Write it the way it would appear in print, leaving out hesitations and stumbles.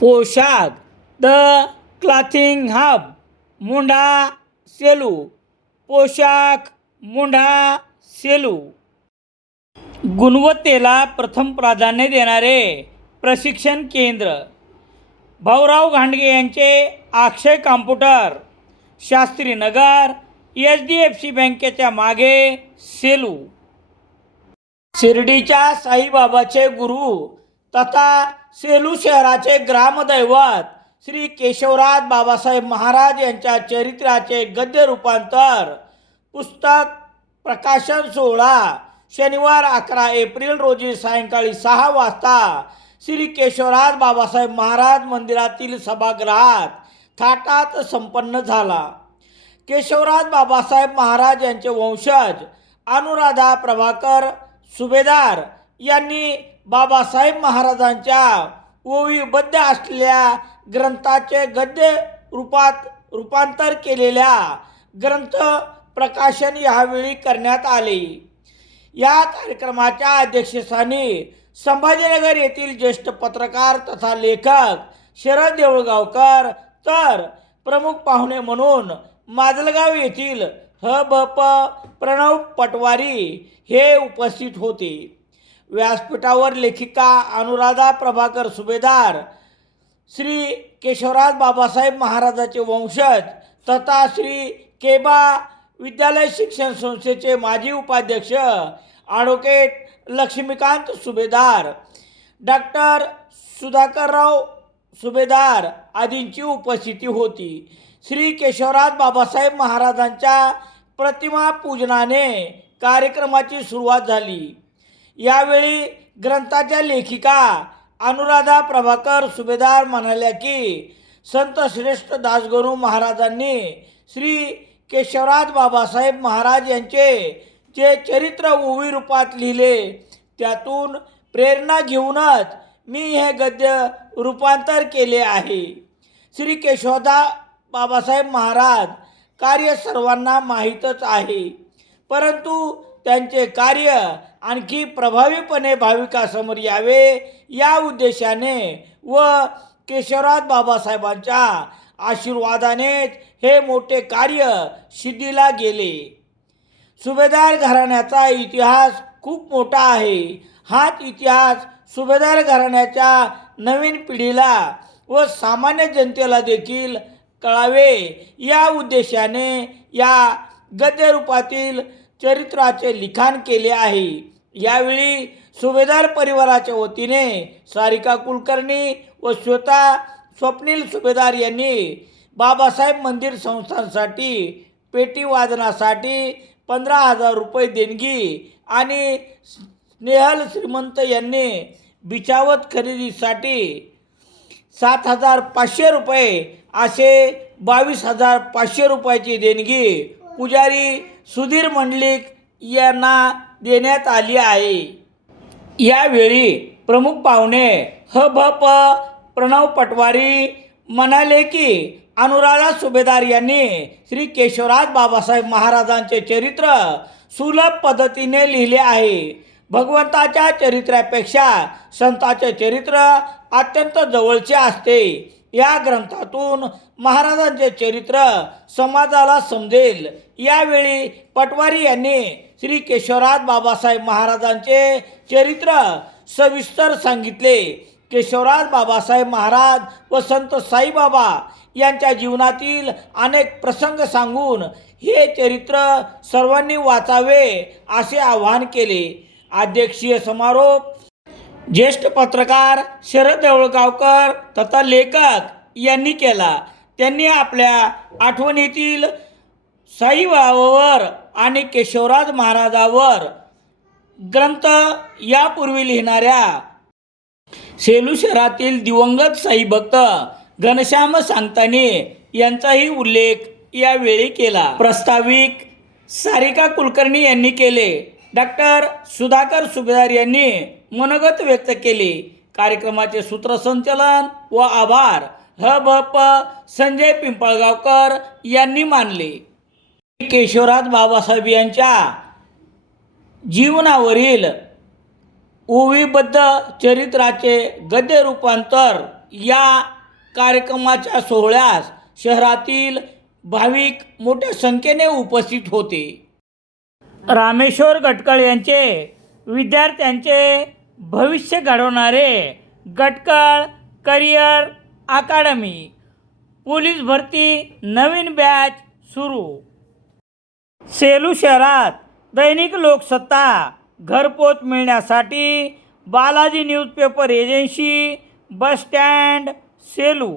पोशाख the clothing hub मुंढा Selu. पोशाख मुंढा सेलू. गुणवत्तेला प्रथम प्राधान्य देणारे प्रशिक्षण केंद्र. भाऊराव घांडगे यांचे अक्षय कॉम्प्युटर, शास्त्रीनगर, HDFC बँकेच्या मागे, सेलू. शिर्डीच्या साईबाबाचे गुरु तथा सेलू शहराचे ग्रामदैवत श्री केशवराज बाबासाहेब महाराज यांच्या चरित्राचे गद्य रूपांतर पुस्तक प्रकाशन सोहळा शनिवार 11 एप्रिल रोजी सायंकाळी 6 वाजता श्री केशवराज बाबासाहेब महाराज मंदिरातील सभागृहात थाटात संपन्न झाला. केशवराज बाबासाहेब महाराज यांचे वंशज अनुराधा प्रभाकर सुभेदार यांनी बाबासाहेब महाराजांच्या ओवीबद्ध असलेल्या ग्रंथाचे गद्य रूपात रूपांतर केलेल्या ग्रंथ प्रकाशन यावेळी करण्यात आले. या कार्यक्रमाच्या अध्यक्षस्थानी संभाजीनगर येथील ज्येष्ठ पत्रकार तथा लेखक शरद देऊळगावकर तर प्रमुख पाहुणे म्हणून माजलगाव येथील ह.भ.प. प्रणव पटवारी हे उपस्थित होते. व्यासपीठावर लेखिका अनुराधा प्रभाकर सुभेदार, श्री केशवराज बाबासाहेब महाराजांचे वंशज तथा श्री केबा विद्यालय शिक्षण संस्थेचे माजी उपाध्यक्ष ॲडव्होकेट लक्ष्मीकांत सुभेदार, डॉक्टर सुधाकरराव सुभेदार आदींची उपस्थिती होती. श्री केशवराज बाबासाहेब महाराजांच्या प्रतिमा पूजनाने कार्यक्रमाची सुरुवात झाली. यावेळी ग्रंथाच्या लेखिका अनुराधा प्रभाकर सुभेदार म्हणाल्या की संत श्रेष्ठ दासगणू महाराजांनी श्री केशवराज बाबासाहेब महाराज यांचे जे चरित्र ओवी रूपात लिहिले त्यातून प्रेरणा घेऊनच मी हे गद्य रूपांतर केले आहे. श्री केशवराज बाबासाहेब महाराज कार्य सर्वांना माहीतच आहे, परंतु त्यांचे कार्य आणखी प्रभावीपणे भाविकांसमोर यावे या उद्देशाने व केशवराज बाबासाहेबांच्या आशीर्वादानेच हे मोठे कार्य सिद्धीला गेले. सुभेदार घराण्याचा इतिहास खूप मोठा आहे. हाच इतिहास सुभेदार घराण्याच्या नवीन पिढीला व सामान्य जनतेला देखील कळावे या उद्देशाने या गद्य रूपातील चरित्राचे लिखाण केले आहे. यावेळी सुभेदार परिवाराच्या वतीने सारिका कुलकर्णी व स्वप्नील सुभेदार यांनी बाबासाहेब मंदिर संस्थांसाठी पेटी वादनासाठी 15,000 रुपये देणगी आणि स्नेहल श्रीमंत यांनी बिछावत खरेदीसाठी 7,500 रुपये असे 22,500 रुपयाची देणगी पुजारी सुधीर मंडलिक यांना देण्यात आली आहे. यावेळी प्रमुख पाहुणे ह.भ.प. प्रणव पटवारी म्हणाले की अनुराधा सुभेदार यांनी श्री केशवराज बाबासाहेब महाराजांचे चरित्र सुलभ पद्धतीने लिहिले आहे. भगवंताच्या चरित्रापेक्षा संतांचे चरित्र अत्यंत जवळचे असते. या ग्रंथातून महाराजांचे चरित्र समाजाला समजेल. यावेळी पटवारी यांनी श्री केशवराज बाबासाहेब महाराजांचे चरित्र सविस्तर सांगितले. केशवराज बाबासाहेब महाराज व संत साईबाबा यांच्या जीवनातील अनेक प्रसंग सांगून हे चरित्र सर्वांनी वाचावे असे आवाहन केले. अध्यक्षीय समारोप ज्येष्ठ पत्रकार शरद देऊळगावकर तथा लेखक यांनी केला. त्यांनी आपल्या आठवणीतील साईबाबावर आणि केशवराज महाराजांवर ग्रंथ यापूर्वी लिहिणाऱ्या सेलू शहरातील दिवंगत साईभक्त घनश्याम सांगताने यांचाही उल्लेख यावेळी केला. प्रास्ताविक सारिका कुलकर्णी यांनी केले. डॉक्टर सुधाकर सुभेदार यांनी मनोगत व्यक्त केले. कार्यक्रमाचे सूत्रसंचालन व आभार ह.भ.प. संजय पिंपळगावकर यांनी मानले. केशवराज बाबासाहेब यांच्या जीवनावरील ओवीबद्ध चरित्राचे गद्य रूपांतर या कार्यक्रमाच्या सोहळ्यास शहरातील भाविक मोठ्या संख्येने उपस्थित होते. रामेश्वर गटकळ यांचे विद्यार्थ्यांचे भविष्य घडवणारे गटकळ करिअर अकादमी पोलीस भरती नवीन बॅच सुरू. सेलू शहरात दैनिक लोकसत्ता घरपोच मिळण्यासाठी Balaji newspaper agency, bus stand, Selu.